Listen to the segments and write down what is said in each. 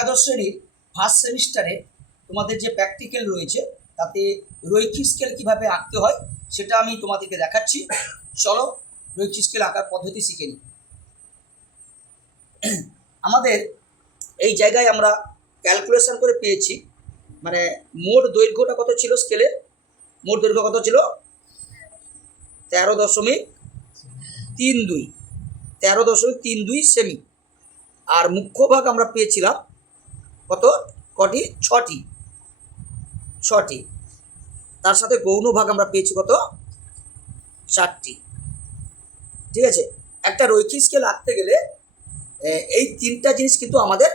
একাদশ শ্রেণির ফার্স্ট সেমিস্টারে তোমাদের যে প্র্যাকটিক্যাল রয়েছে, তাতে রৈখিক স্কেল কীভাবে আঁকতে হয়, সেটা আমি তোমাদেরকে দেখাচ্ছি। চলো রৈখিক স্কেল আঁকার পদ্ধতি শিখে নিই। আমাদের এই জায়গায় আমরা ক্যালকুলেশন করে পেয়েছি মানে মোট দৈর্ঘ্যটা কত ছিল স্কেলের মোট দৈর্ঘ্য কত ছিল? তেরো দশমিক তিন দুই। তেরো দশমিক তিন দুই সেমি আর মুখ্য ভাগ আমরা পেয়েছিলাম কত? কটি? ছটি। ছটি। তার সাথে গৌণ ভাগ আমরা পেয়েছি কত? চারটি। ঠিক আছে? একটা রৈখিক স্কেল আঁকতে গেলে এই তিনটা জিনিস কিন্তু আমাদের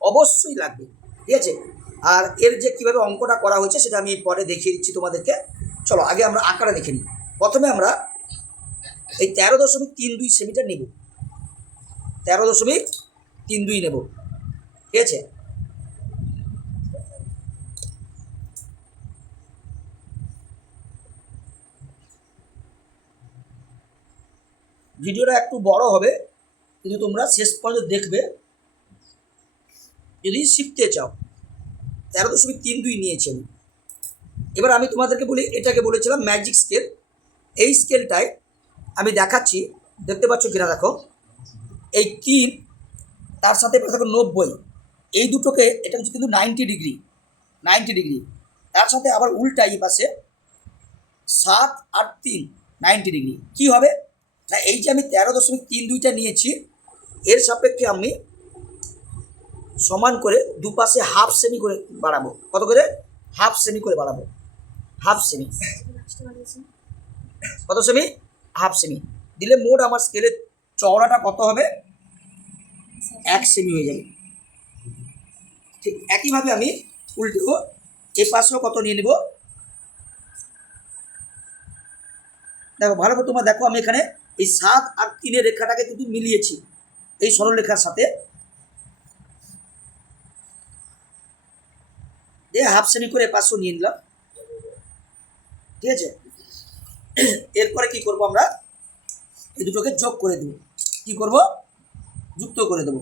অবশ্যই লাগবে। ঠিক আছে? আর এর যে কীভাবে অঙ্কটা করা হয়েছে সেটা আমি পরে দেখিয়ে দিচ্ছি তোমাদেরকে। চলো, আগে আমরা আঁকাটা দেখে নিই। প্রথমে আমরা এই তেরো দশমিক তিন দুই সেমিটার নেব। তেরো দশমিক তিন দুই নেব। ঠিক আছে? ভিডিওটা একটু বড় হবে, কিন্তু তোমরা শেষ পর্যন্ত দেখবে। যদি শিখতে চাও, তেরো দশমিক তিন দুই নিয়েছেন। এবার আমি তোমাদেরকে বলি, এটাকে বলেছিলাম ম্যাজিক স্কেল এই স্কেলটায় আমি দেখাচ্ছি, দেখতে পাচ্ছ কিনা দেখো? এই তিন, তার সাথে দেখো নব্বই। এই দুটোকে, এটা হচ্ছে কিন্তু নাইনটি ডিগ্রি নাইনটি ডিগ্রি তার সাথে আবার উল্টা এই পাশে, সাত আর তিন নাইনটি ডিগ্রি কী হবে? না এই যে আমি তেরো দশমিক তিন দুইটা নিয়েছি, এর সাপেক্ষে আমি সমান করে দুপাশে হাফ সেমি করে বাড়াবো। কত করে? হাফ সেমি করে বাড়াবো। হাফ সেমি কত সেমি হাফ সেমি দিলে মোট আমার স্কেলের চওড়াটা কত হবে? এক সেমি হয়ে যাবে। ঠিক একইভাবে আমি উল্টেও এ পাশেও কত নিয়ে নেব? দেখো, ভালো করে তোমরা দেখো, আমি এখানে এই সাত আর তিনের রেখাটাকে কিন্তু মিলিয়েছি। এই সরলরেখার সাথে। দিয়ে হাফ সেমি করে পাঁচশো নিয়ে নিলাম। ঠিক আছে? এরপরে কি করব আমরা? এই দুটোকে যোগ করে দেব। কি করব? যুক্ত করে দেব।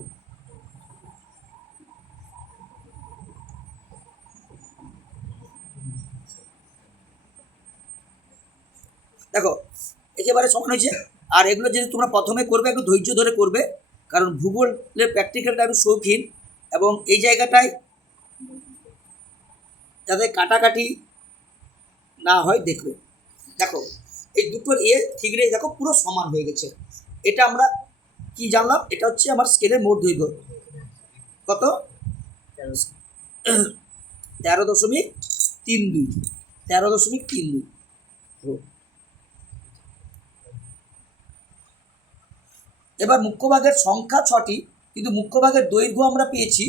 দেখো, একেবারে সমান হয়েছে। আর এগুলো যদি তোমরা প্রথমে করবে, একটু ধৈর্য ধরে করবে, কারণ ভূগোলের প্র্যাকটিক্যালটা একটু শৌখিন এবং এই জায়গাটায় যাতে কাটাকাটি না হয়, দেখবে। দেখো, এই দুটোর এ ঠিকরে দেখো পুরো সমান হয়ে গেছে। এটা আমরা কি জানলাম? এটা হচ্ছে আমার স্কেলের মোট দৈর্ঘ্য। কত? তেরো দশমিক তিন দুই। তেরো দশমিক তিন দুই। এবার মুখ্যভাগের সংখ্যা ছটি, কিন্তু মুখ্যভাগের দৈর্ঘ্য আমরা পেয়েছি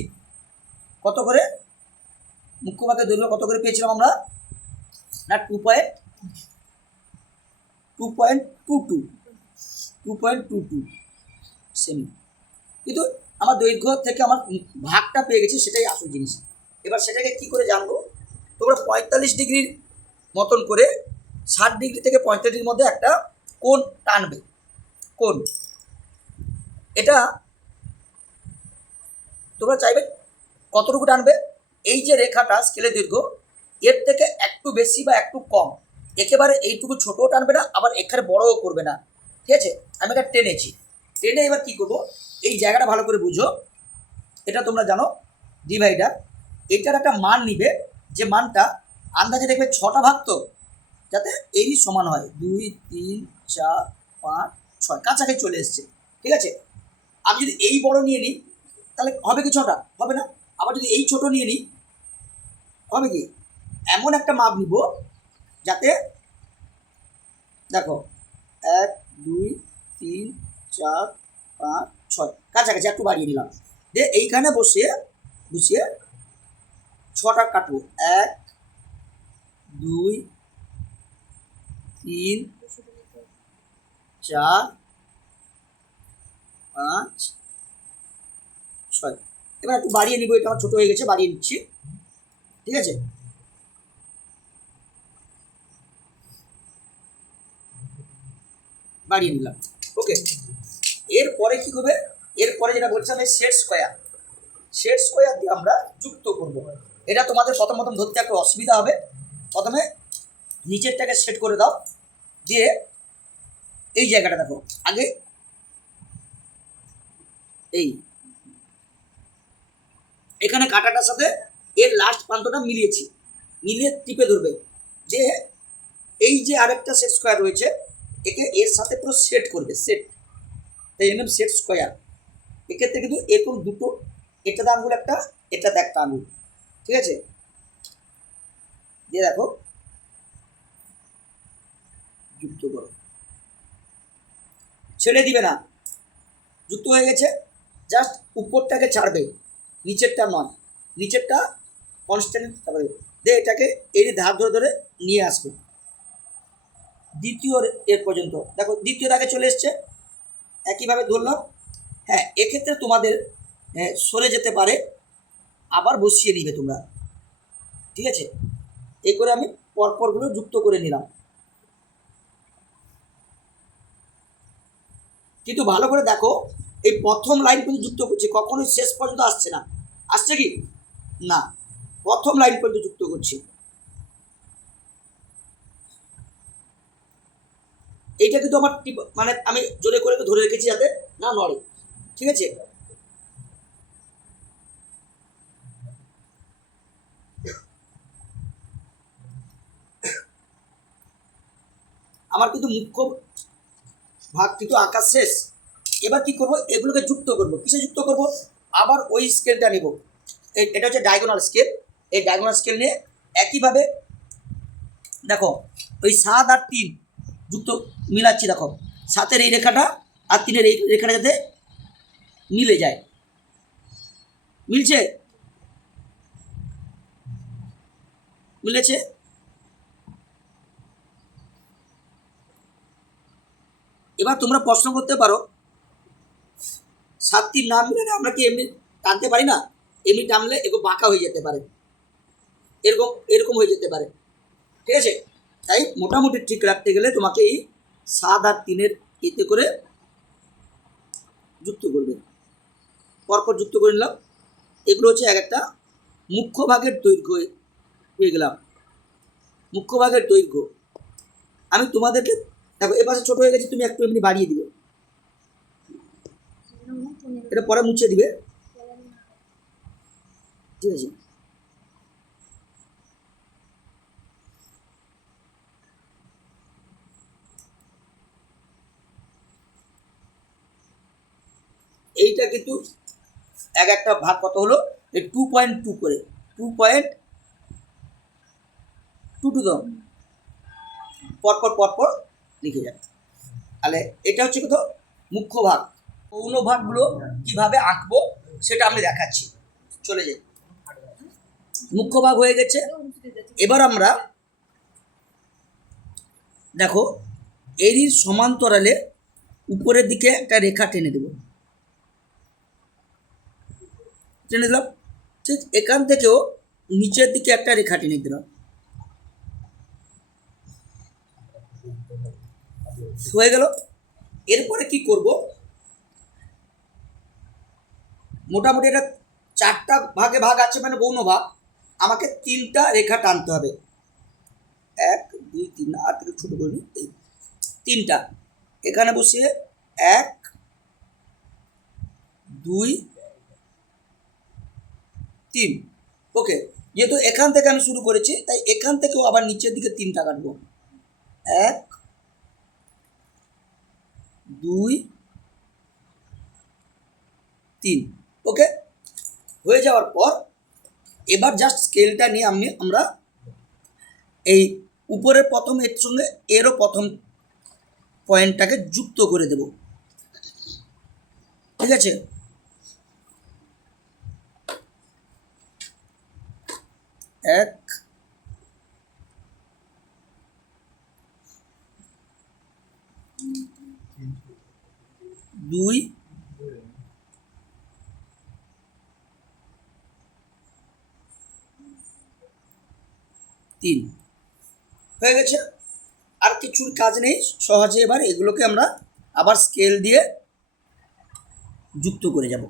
কত করে? মুখ্যভাগের দৈর্ঘ্য কত করে পেয়েছিলাম আমরা? না two point two point two two two point two two semi কিন্তু আমার দৈর্ঘ্য থেকে আমার ভাগটা পেয়ে গেছি, সেটাই আসল জিনিস। এবার সেটাকে কি করে জানব? তোমরা পঁয়তাল্লিশ ডিগ্রির মতন করে ষাট ডিগ্রি থেকে পঁয়তাল্লিশের মধ্যে একটা কোণ টানবে। কোণ। এটা তোমরা চাইবে কতটুকু টানবে? এই যে রেখাটা স্কেলে দীর্ঘ, এর থেকে একটু বেশি বা একটু কম। একেবারে এইটুকু ছোটও টানবে না, আবার এখানে বড়ও করবে না। ঠিক আছে? আমি এটা টেনেছি টেনে এবার কি করব? এই জায়গাটা ভালো করে বুঝো। এটা তোমরা জানো ডিভাইডার এটার একটা মান নিবে। যে মানটা আন্দাজে দেখবে ছটা ভাগ তো। যাতে এই সমান হয়। দুই, তিন, চার, পাঁচ, ছয়। কাছাকাছি চলে এসছে। ঠিক আছে? আমি যদি এই বড় নিয়ে নিই, তাহলে হবে কি ছটা? হবে না। আবার যদি এই ছোট নিয়ে নিই, হবে কি? এমন একটা মাপ নিব যাতে, দেখো, এক, দুই, তিন, চার, পাঁচ, ছয়। কাছাকাছি একটু বাড়িয়ে নিলাম। দিয়ে এইখানে বসে, বসিয়ে ছটা কাটবো। এক, দুই, তিন, চার পাঁচ, ছয়। এবার একটু বাড়িয়ে নিব, এটা আমার ছোটো হয়ে গেছে, বাড়িয়ে নিচ্ছি। ঠিক আছে? বাড়িয়ে নিলাম। ওকে। এরপরে কি হবে? এরপরে যেটা বলছিলাম এই সেট স্কোয়ার সেট স্কোয়ার দিয়ে আমরা যুক্ত করব। এটা তোমাদের প্রথম প্রথম ধরতে একটু অসুবিধা হবে। প্রথমে নিচেরটাকে সেট করে দাও। দিয়ে এই জায়গাটা দেখো। আগে এই। এখানে কাটাটার সাথে এর লাস্ট প্রান্তটা মিলিয়েছি। মিলিয়ে টিপে ধরবে। যে এই যে আরেকটা সেট স্কোয়ার রয়েছে, একে এর সাথে পুরো সেট করবে সেট তাই এর সেট স্কোয়ার এক্ষেত্রে কিন্তু এরকম দুটো, এটাতে আঙুল একটা, এটাতে একটা আঙুল ঠিক আছে? দিয়ে দেখো। যুক্ত করো। ছেড়ে দিবে না। যুক্ত হয়ে গেছে। জাস্ট উপরটাকে ছাড়বে নিচেরটা নয়। নিচেরটা কনস্ট্যান্ট তারপরে দিয়ে এটাকে এরই ধার ধরে ধরে নিয়ে আসবে। দ্বিতীয় এর পর্যন্ত। দেখো, দ্বিতীয় দাগে চলে এসছে। একইভাবে ধরলাম হ্যাঁ এক্ষেত্রে তোমাদের সরে যেতে পারে। আবার বসিয়ে নিবে তোমরা। ঠিক আছে? এই করে আমি পরপরগুলো যুক্ত করে নিলাম। কিন্তু ভালো করে দেখো এই প্রথম লাইন পর্যন্ত যুক্ত করছি, কখনোই শেষ পর্যন্ত আসছে না। আসছে কি? না, প্রথম লাইন পর্যন্ত যুক্ত করছি। এইটা কিন্তু আমার মানে আমি জোরে করে ধরে রেখেছি যাতে না নড়ে। ঠিক আছে? আমার কিন্তু মুখ্য ভাগ কিন্তু আঁকা শেষ। এবার কি করব? এগুলোকে যুক্ত করব। কিসে যুক্ত করব? আবার ওই স্কেলটা নেব। এটা হচ্ছে ডায়াগোনাল স্কেল এই ডায়াগোনাল স্কেল নিয়ে একইভাবে দেখো, ওই সাত আর তিন যুক্ত মিলাচ্ছি, দেখো। সাতের এই রেখাটা আর তিনের এই রেখাটা যাতে মিলে যায়। মিলছে? মিলেছে? এবার তোমরা প্রশ্ন করতে পারো সাতটির না মিলে আমরা কি এমনি টানতে পারি না? এমনি টানলে এরকম বাঁকা হয়ে যেতে পারে। এরকম এরকম হয়ে যেতে পারে। ঠিক আছে? তাই মোটামুটি ঠিক রাখতে গেলে তোমাকে এই সাত আর তিনের এতে করে যুক্ত করবে। পরপর যুক্ত করে নিলাম। এগুলো হচ্ছে এক একটা মুখ্য ভাগের দৈর্ঘ্য পেয়ে গেলাম। মুখ্য ভাগের দৈর্ঘ্য। আমি তোমাদেরকে, দেখো, এ পাশে ছোটো হয়ে গেছে, তুমি একটু এমনি বাড়িয়ে দিবে। এটা পরে মুছে দিবে। ঠিক আছে। এইটা কিন্তু এক একটা ভাগ কত হলো? এই টু পয়েন্ট টু করে। টু পয়েন্ট টু টু দাও পরপর পরপর লিখে যান তাহলে এটা হচ্ছে কত? মুখ্য ভাগ। গৌণ ভাগগুলো কীভাবে আঁকবো সেটা আমি দেখাচ্ছি। চলে যাই। মুখ্য ভাগ হয়ে গেছে। এবার আমরা দেখো, এরই সমান্তরালে উপরের দিকে একটা রেখা টেনে দেব। টেনে দিলাম। ঠিক এখান থেকেও নিচের দিকে একটা রেখা টেনে দিলাম। হয়ে গেল। এরপরে কি করব? মোটামুটি এটা চারটা ভাগে ভাগ আছে মানে গৌণ ভাগ। আমাকে তিনটা রেখা টানতে হবে। এক দুই তিন আর থেকে ছোটো করে নিই, তিনটা। এখানে বসিয়ে এক দুই তিন। ওকে যেহেতু এখান থেকে আমি শুরু করেছি তাই এখান থেকেও আবার নিচের দিকে তিনটা কাটবো। এক দুই তিন। ওকে হয়ে যাওয়ার পর, এবার জাস্ট স্কেলটা নিয়ে আমি আমরা এই উপরের প্রথম এর সঙ্গে এরও প্রথম পয়েন্টটাকে যুক্ত করে দেব। ঠিক আছে? এক, দুই তিন। হয়ে গেছে? আর কিছুর কাজ নেই। সহজে এবার এগুলোকে আমরা আবার স্কেল দিয়ে যুক্ত করে যাব।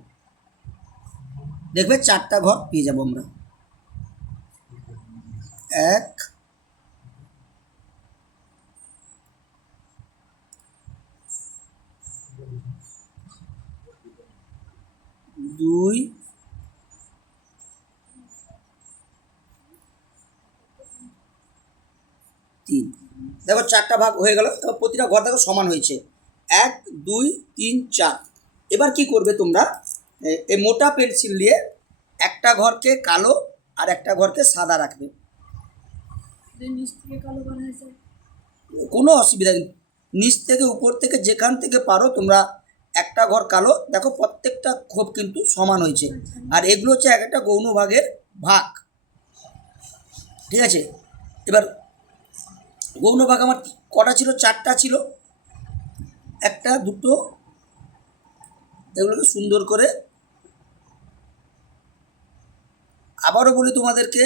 দেখবে চারটা ঘর পেয়ে যাব আমরা। এক, দুই তিন। দেখো চারটা ভাগ হয়ে গেল প্রতিটা ঘর দেখো সমান হয়েছে। এক দুই তিন চার। এবার কি করবে তোমরা? এই মোটা পেন্সিল দিয়ে একটা ঘরকে কালো আর একটা ঘরকে সাদা রাখবে। কোনো অসুবিধা নেই। নিচ থেকে উপর থেকে যেখান থেকে পারো তোমরা একটা ঘর কালো দেখো প্রত্যেকটা ক্ষোভ কিন্তু সমান হয়েছে। আর এগুলো হচ্ছে এক একটা গৌণ ভাগের ভাগ। ঠিক আছে? এবার গৌণ ভাগ আমার কটা ছিল? চারটা ছিল। একটা, দুটো, এগুলোকে সুন্দর করে আবারও বলি তোমাদেরকে,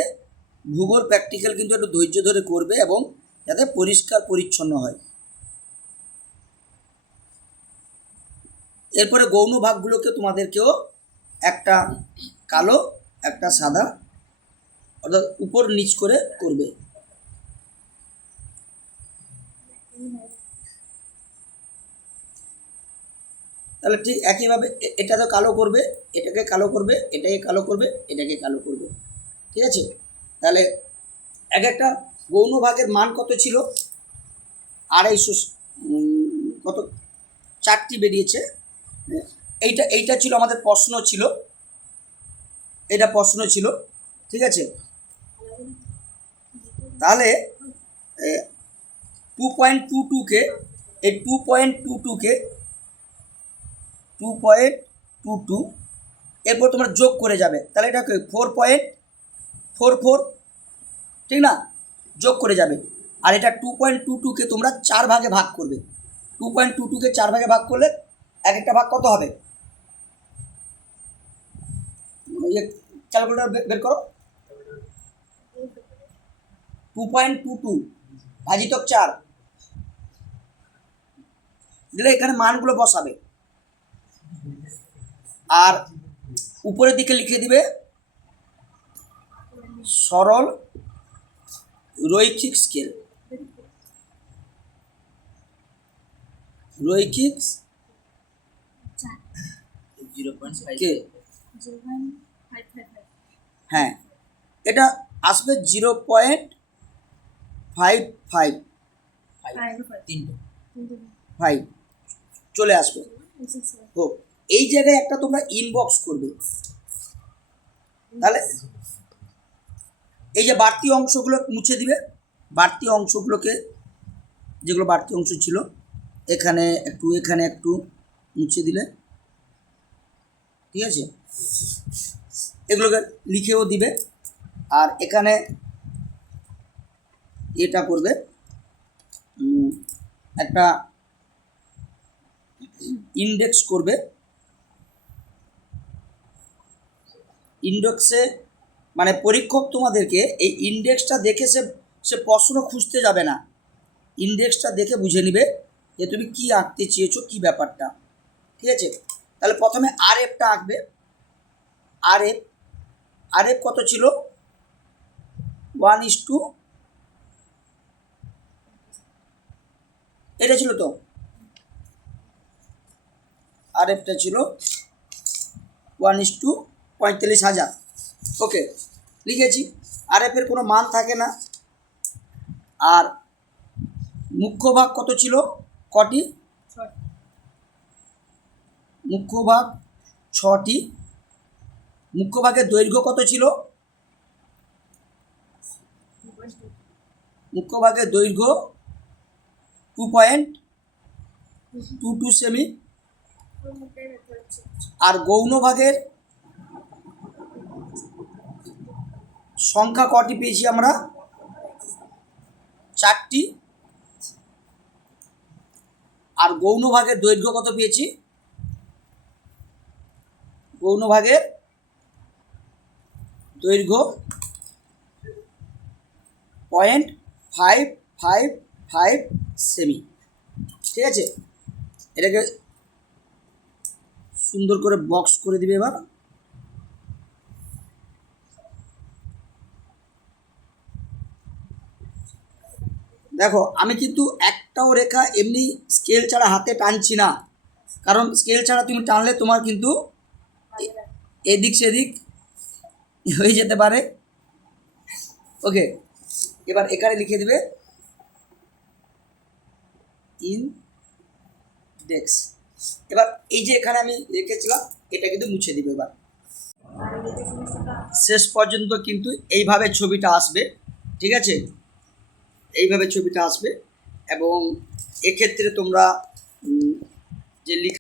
ভূগোল প্র্যাকটিক্যাল কিন্তু একটু ধৈর্য ধরে করবে এবং যাতে পরিষ্কার পরিচ্ছন্ন হয়। এরপরে গৌণ ভাগগুলোকে তোমাদেরকেও একটা কালো, একটা সাদা, অর্থাৎ উপর নিচ করে করবে। তাহলে ঠিক একইভাবে এটা তো কালো করবে, এটাকে কালো করবে, এটাকে কালো করবে, এটাকে কালো করবে। ঠিক আছে? তাহলে এক একটা গৌণ ভাগের মান কত ছিল? আড়াইশো কত? চারটি বেরিয়েছে। এইটা এইটা ছিল আমাদের প্রশ্ন ছিল। এটা প্রশ্ন ছিল। ঠিক আছে? তাহলে টু পয়েন্ট টু টুকে এই টু পয়েন্ট টু টুকে টু পয়েন্ট টু টু এরপর তোমরা যোগ করে যাবে। তাহলে এটা ফোর পয়েন্ট ফোর ফোর ঠিক না? যোগ করে যাবে। আর এটা টু পয়েন্ট টু টুকে তোমরা চার ভাগে ভাগ করবে। টু পয়েন্ট টু টুকে চার ভাগে ভাগ করলে এক একটা ভাগ কত হবে? ক্যালকুলেটার বের করো। টু পয়েন্ট টু টু ভাজিতক চার। দিলে এখানে মানগুলো বসাবে। আর উপরের দিকে লিখে দিবে সরল রৈখিক স্কেল রৈখিক হ্যাঁ এটা আসবে zero point five five five five চলে আসবে। হোক এই জায়গায় একটা তোমরা ইনবক্স করবে। তাহলে এই যে বাড়তি অংশগুলো মুছে দিবে। বাড়তি অংশগুলোকে, যেগুলো বাড়তি অংশ ছিল, এখানে একটু এখানে একটু মুছে দিলে। ঠিক আছে? এগুলোকে লিখেও দিবে। আর এখানে এটা করবে। একটা ইন্ডেক্স করবে। ইন্ডেক্সে মানে পরীক্ষক তোমাদেরকে এই ইন্ডেক্সটা দেখে সে সে প্রশ্ন খুঁজতে যাবে না। ইন্ডেক্সটা দেখে বুঝে নিবে যে তুমি কি আঁকতে চেয়েছো, কি ব্যাপারটা। ঠিক আছে? তাহলে প্রথমে আর এফটা আঁকবে। আর এফ আর এফ কত ছিল? ওয়ান ইস টু এটা ছিল তো? আর এফটা ছিল ওয়ান ইস টু পঁয়তাল্লিশ হাজার। ওকে লিখেছি। আর এফের কোনো মান থাকে না। আর মুখ্য ভাগ কত ছিল? কটি? মুখ্য ভাগ ছটি। মুখ্য ভাগের দৈর্ঘ্য কত ছিল? মুখ্য ভাগের দৈর্ঘ্য টু পয়েন্ট টু টু সেমি ওর মধ্যে রেখে হচ্ছে আর গৌণ ভাগের সংখ্যা কটি পেয়েছি আমরা? চারটি। আর গৌণ ভাগের দৈর্ঘ্য কত পেয়েছি? গৌণ ভাগের দৈর্ঘ্য পয়েন্ট ফাইভ ফাইভ ফাইভ সেমি। ঠিক আছে? এটাকে সুন্দর করে বক্স করে দিবে এবার। দেখো, আমি কিন্তু একটাও রেখা এমনি স্কেল ছাড়া হাতে টানছি না। কারণ স্কেল ছাড়া তুমি টানলে তোমার কিন্তু এদিক সেদিক হয়ে যেতে পারে। ওকে এবার এখানে লিখে দেবে ইন ডেস্ক এবার এই যে এখানে আমি রেখেছিলাম, এটা কিন্তু মুছে দিবে এবার। শেষ পর্যন্ত কিন্তু এইভাবে ছবিটা আসবে, ঠিক আছে? এইভাবে ছবিটা আসবে এবং এক্ষেত্রে তোমরা যে লিখ